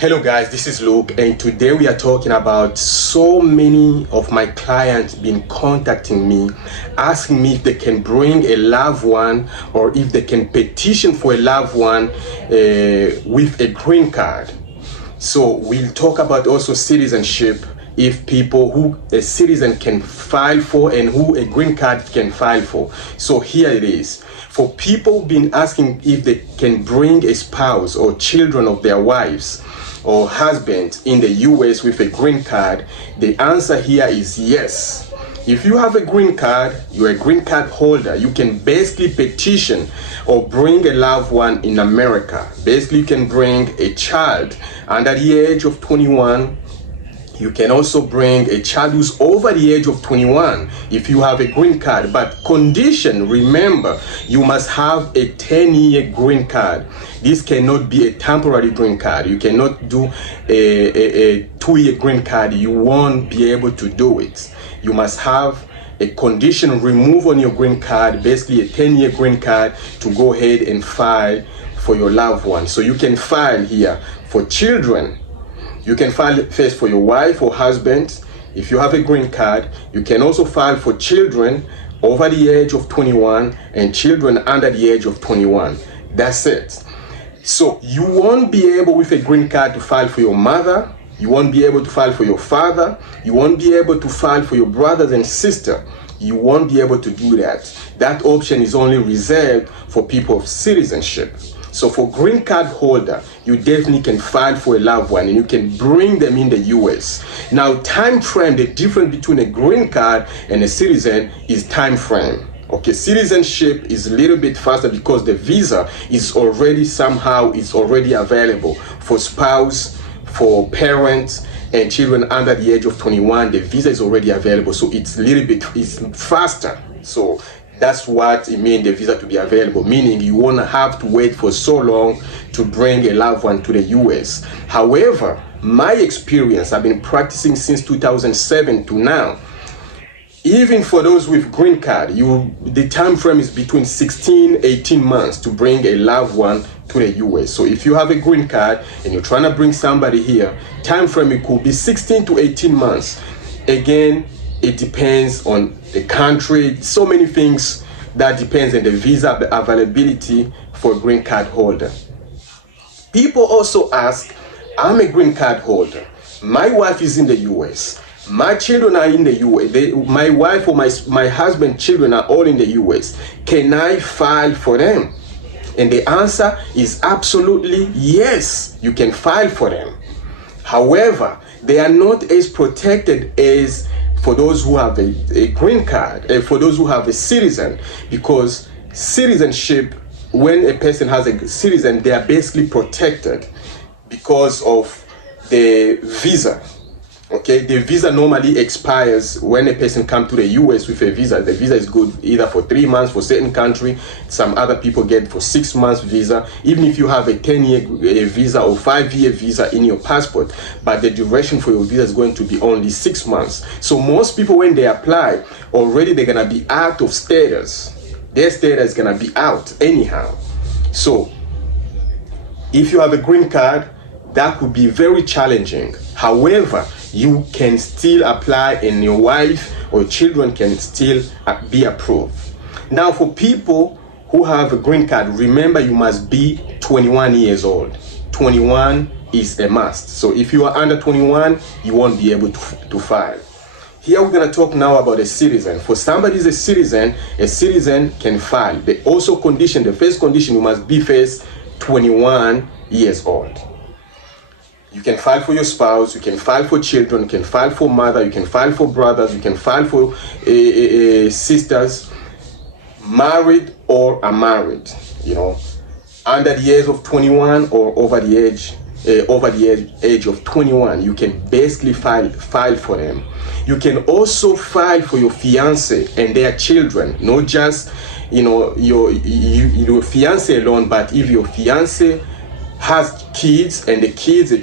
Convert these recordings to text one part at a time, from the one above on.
Hello guys, this is Luke, and today we are talking about so many of my clients been contacting me, asking me if they can bring a loved one or if they can petition for a loved one with a green card. So we'll talk about also citizenship, if people who a citizen can file for and who a green card can file for. So here it is. For people been asking if they can bring a spouse or children of their wives or husband in the US with a green card, the answer here is yes. If you have a green card, you're a green card holder, you can basically petition or bring a loved one in America. Basically, you can bring a child under the age of 21. You can also bring a child who's over the age of 21 if you have a green card. But condition, remember, you must have a 10-year green card. This cannot be a temporary green card. You cannot do a 2-year green card. You won't be able to do it. You must have a condition removed on your green card, basically a 10-year green card, to go ahead and file for your loved one. So you can file here for children. You can file first for your wife or husband. If you have a green card, you can also file for children over the age of 21 and children under the age of 21. That's it. So you won't be able with a green card to file for your mother. You won't be able to file for your father. You won't be able to file for your brothers and sister. You won't be able to do that. That option is only reserved for people of citizenship. So for green card holder, you definitely can file for a loved one and you can bring them in the US. Now, time frame, the difference between a green card and a citizen is time frame. Okay, citizenship is a little bit faster because the visa is already available for spouse, for parents, and children under the age of 21. The visa is already available, so it's faster. So that's what it means, the visa to be available, meaning you won't have to wait for so long to bring a loved one to the US. However, my experience, I've been practicing since 2007 to now. Even for those with green card, the time frame is between 18 months to bring a loved one to the US. So if you have a green card and you're trying to bring somebody here, time frame it could be 16 to 18 months. Again, it depends on the country, so many things that depends on the visa availability for a green card holder. People also ask, I'm a green card holder. My wife is in the US. My children are in the US. My wife or my husband, children are all in the US. Can I file for them? And the answer is absolutely yes, you can file for them. However, they are not as protected as for those who have a green card, and for those who have a citizen, because citizenship, when a person has a citizen, they are basically protected because of the visa. Okay, the visa normally expires when a person comes to the US with a visa. The visa is good either for 3 months for certain country. Some other people get for 6 months visa, even if you have a 10-year visa or 5-year visa in your passport, but the duration for your visa is going to be only 6 months. So most people, when they apply, already they're gonna be out of status. Their status is gonna be out anyhow. So if you have a green card, that could be very challenging. However, you can still apply and your wife or children can still be approved. Now, for people who have a green card, remember you must be 21 years old. 21 is a must. So if you are under 21, you won't be able to file. Here we're going to talk now about a citizen. For somebody who's a citizen can file. They also condition, the first condition, you must be first 21 years old. You can file for your spouse, you can file for children, you can file for mother, you can file for brothers, you can file for sisters, married or unmarried, under the age of 21 or over the age of 21. You can basically file for them. You can also file for your fiance and their children, not just your fiance alone, but if your fiance has kids and the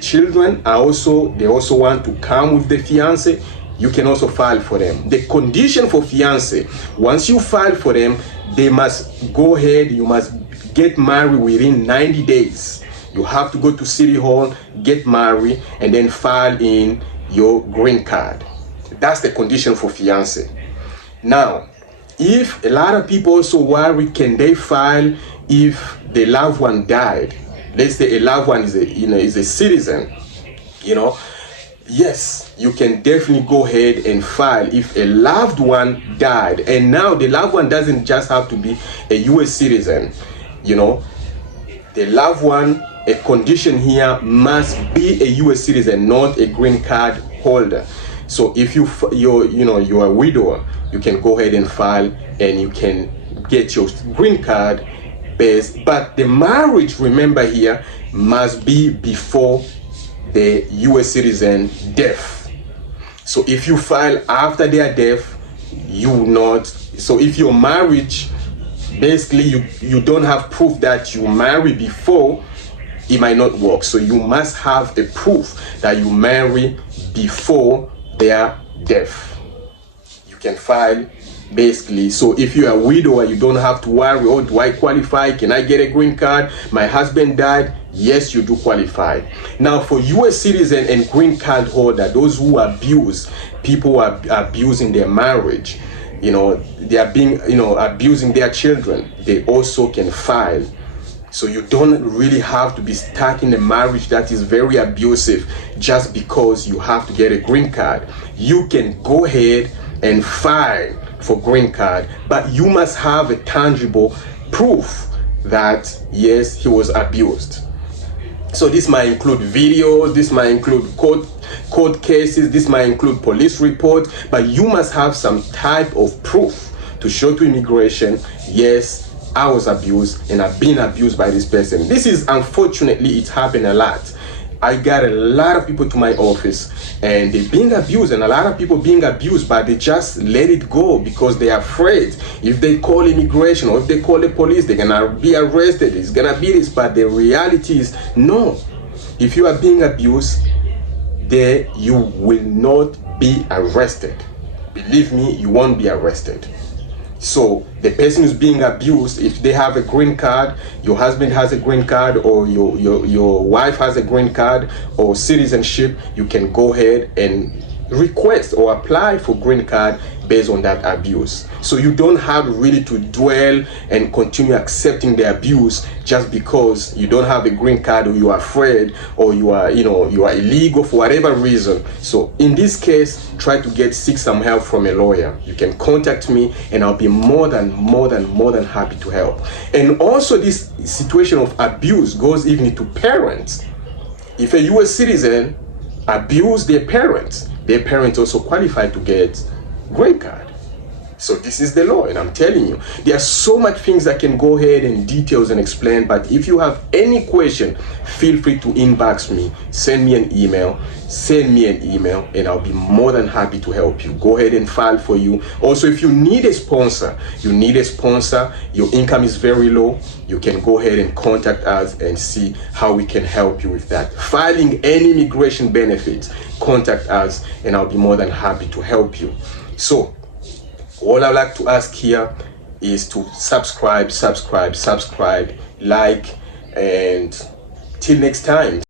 children they also want to come with the fiance, you can also file for them. The condition for fiance, once you file for them, they must go ahead, you must get married within 90 days. You have to go to City Hall, get married, and then file in your green card. That's the condition for fiance. Now, if a lot of people also worry, can they file if the loved one died? Let's say a loved one is a citizen, yes, you can definitely go ahead and file if a loved one died. And now the loved one doesn't just have to be a US citizen, the loved one, a condition here must be a US citizen, not a green card holder. So if you're a widower, you can go ahead and file and you can get your green card based, but the marriage, remember here, must be before the US citizen death. So if you file after their death, so if your marriage, basically you don't have proof that you married before, it might not work. So you must have a proof that you marry before their death. You can file basically. So if you are a widower, you don't have to worry, oh, do I qualify? Can I get a green card? My husband died. Yes, you do qualify. Now for US citizen and green card holder, those who abuse, people are abusing their marriage, they are being, abusing their children, they also can file. So you don't really have to be stuck in a marriage that is very abusive just because you have to get a green card. You can go ahead and file for green card, but you must have a tangible proof that yes, he was abused. So this might include videos, this might include court cases, this might include police report, but you must have some type of proof to show to immigration, yes, I was abused and I've been abused by this person. This is, unfortunately, it's happened a lot. I got a lot of people to my office and they're being abused, and a lot of people being abused, but they just let it go because they're afraid. If they call immigration or if they call the police, they're gonna be arrested, it's gonna be this. But the reality is, no. If you are being abused, there you will not be arrested. Believe me, you won't be arrested. So the person who's being abused, if they have a green card, your husband has a green card, or your wife has a green card or citizenship, you can go ahead and request or apply for green card based on that abuse. So you don't have really to dwell and continue accepting the abuse just because you don't have a green card, or you are afraid, or you are illegal for whatever reason. So in this case, try to seek some help from a lawyer. You can contact me and I'll be more than happy to help. And also, this situation of abuse goes even to parents. If a US citizen abuse their parents also qualify to get green card. So this is the law, and I'm telling you, there are so much things I can go ahead and details and explain, but if you have any question, feel free to inbox me, send me an email, and I'll be more than happy to help you. Go ahead and file for you. Also, if you need a sponsor, your income is very low, you can go ahead and contact us and see how we can help you with that. Filing any immigration benefits, contact us and I'll be more than happy to help you. So all I'd like to ask here is to subscribe, like, and till next time.